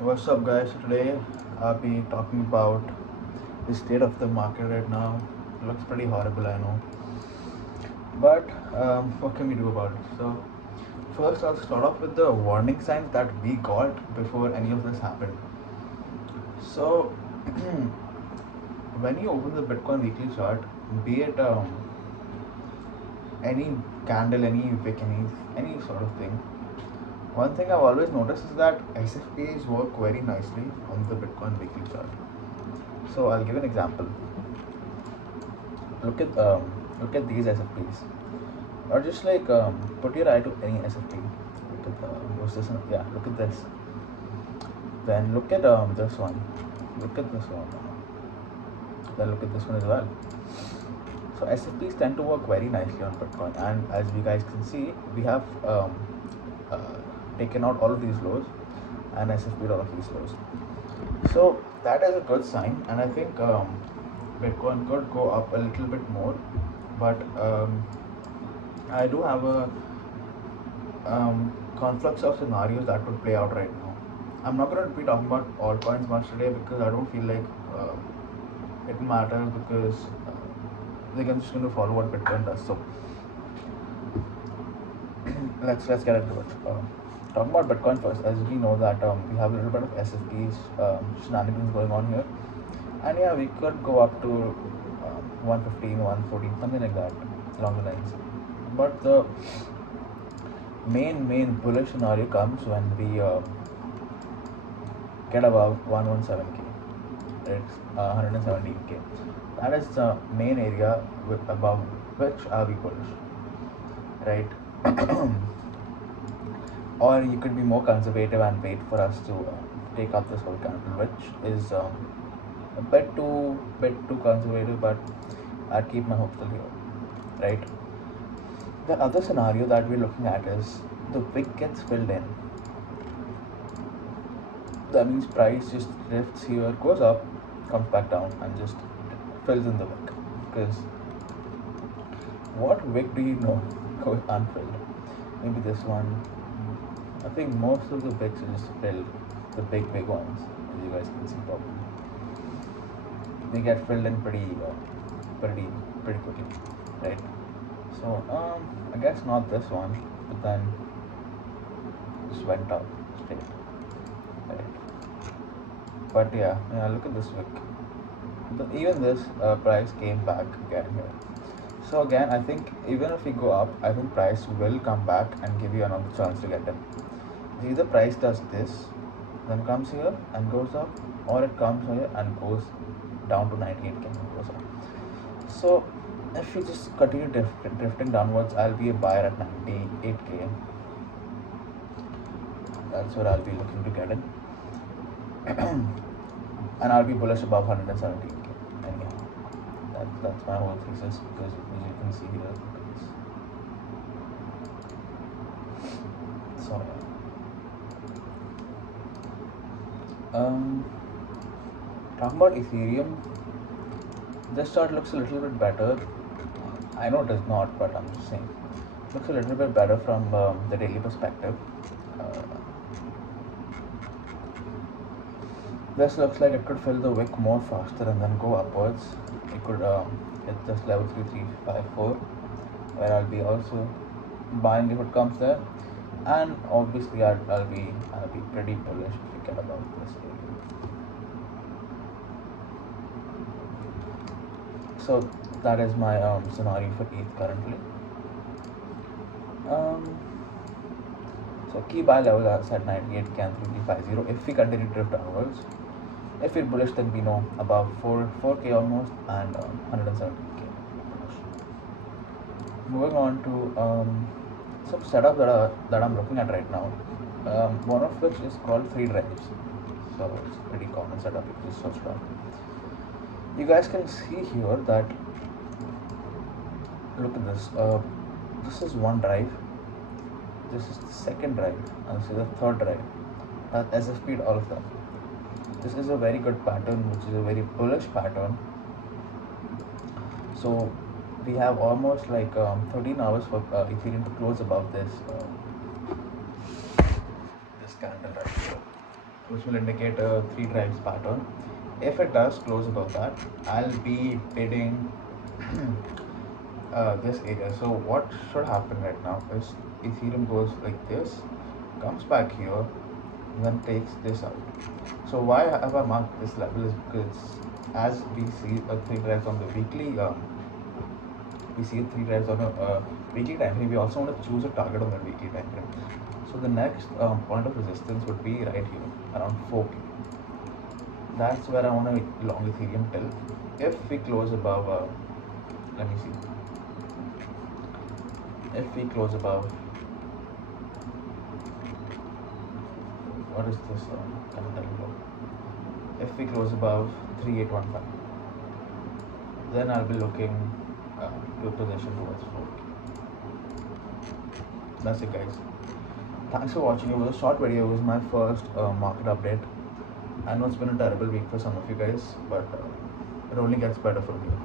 What's up, guys? Today I'll be talking about the state of the market right now. It looks pretty horrible, I know, but what can we do about it? So, first, I'll start off with the warning signs that we got before any of this happened. So, when you open the Bitcoin weekly chart, be it any candle, any wick, any sort of thing, one thing I've always noticed is that SFPs work very nicely on the Bitcoin weekly chart. So I'll give an example. Look at um, look at these SFPs, or just like put your eye to any SFP. Look at what's this one? Yeah, look at this. Then look at this one. Look at this one. Then look at this one as well. So SFPs tend to work very nicely on Bitcoin, and as you guys can see, we have uh, taken out all of these lows and SFP'd all of these lows. So that is a good sign, and I think Bitcoin could go up a little bit more, but I do have a conflux of scenarios that could play out right now. I'm not going to be talking about altcoins much today because I don't feel like it matters because they're just going to follow what Bitcoin does. So let's get into it. Talking about Bitcoin first, as we know that we have a little bit of SFPs shenanigans going on here, and yeah, we could go up to 115, 114, something like that along the lines. But the main bullish scenario comes when we get above 117k, it's 117k. That is the main area above which are we bullish, right? Or you could be more conservative and wait for us to take up this whole candle, which is a bit too conservative, but I'll keep my hopes still here, right? The other scenario that we're looking at is the wick gets filled in. That means price just drifts here, goes up, comes back down, and just fills in the wick. Because what wick do you know goes unfilled? Maybe this one. I think most of the wicks are just filled, the big ones, as you guys can see probably. They get filled in pretty pretty quickly, right? So I guess not this one, but then just went up straight, right? But yeah, look at this wick. Even this price came back again here. So again, I think even if we go up, I think price will come back and give you another chance to get in. Either price does this, then comes here and goes up, or it comes here and goes down to 98k and goes up. So if we just continue drifting downwards, I'll be a buyer at 98k. That's what I'll be looking to get in. And I'll be bullish above 117k. And yeah, that's my whole thesis, because as you can see here, look at this. So talking about Ethereum, this chart looks a little bit better. I know it is not, but I'm just saying, looks a little bit better from the daily perspective. Uh, this looks like it could fill the wick more faster and then go upwards. It could hit this level 3354, where I'll be also buying if it comes there, and obviously I'll be pretty bullish if we get above this area. So that is my scenario for ETH currently. So key buy level is at 98k and 3350 if we continue to drift downwards. If we're bullish, then we know above 4k almost, and 170k. Moving on to some setup that I'm looking at right now. One of which is called 3 drives. So it's a pretty common setup if you just search it up. You guys can see here that, look at this. This is one drive. This is the second drive, and this is the third drive. SFP'd all of them. This is a very good pattern, which is a very bullish pattern. So we have almost like 13 hours for Ethereum to close above this candle right here. which will indicate a 3 drives pattern. If it does close above that, I'll be bidding this area. So what should happen right now is Ethereum goes like this, comes back here, and then takes this out. So why have I marked this level is because as we see a 3 drives on the weekly, we see 3 drives on a weekly time frame. We also want to choose a target on the weekly time frame. So the next point of resistance would be right here around 4K. That's where I want to long Ethereum till. If we close above, let me see. If we close above, what is this candle low? If we close above 3815, then I'll be looking to position towards 4K. That's it, guys. Thanks for watching. It was a short video. It was my first market update. I know it's been a terrible week for some of you guys, but it only gets better from here.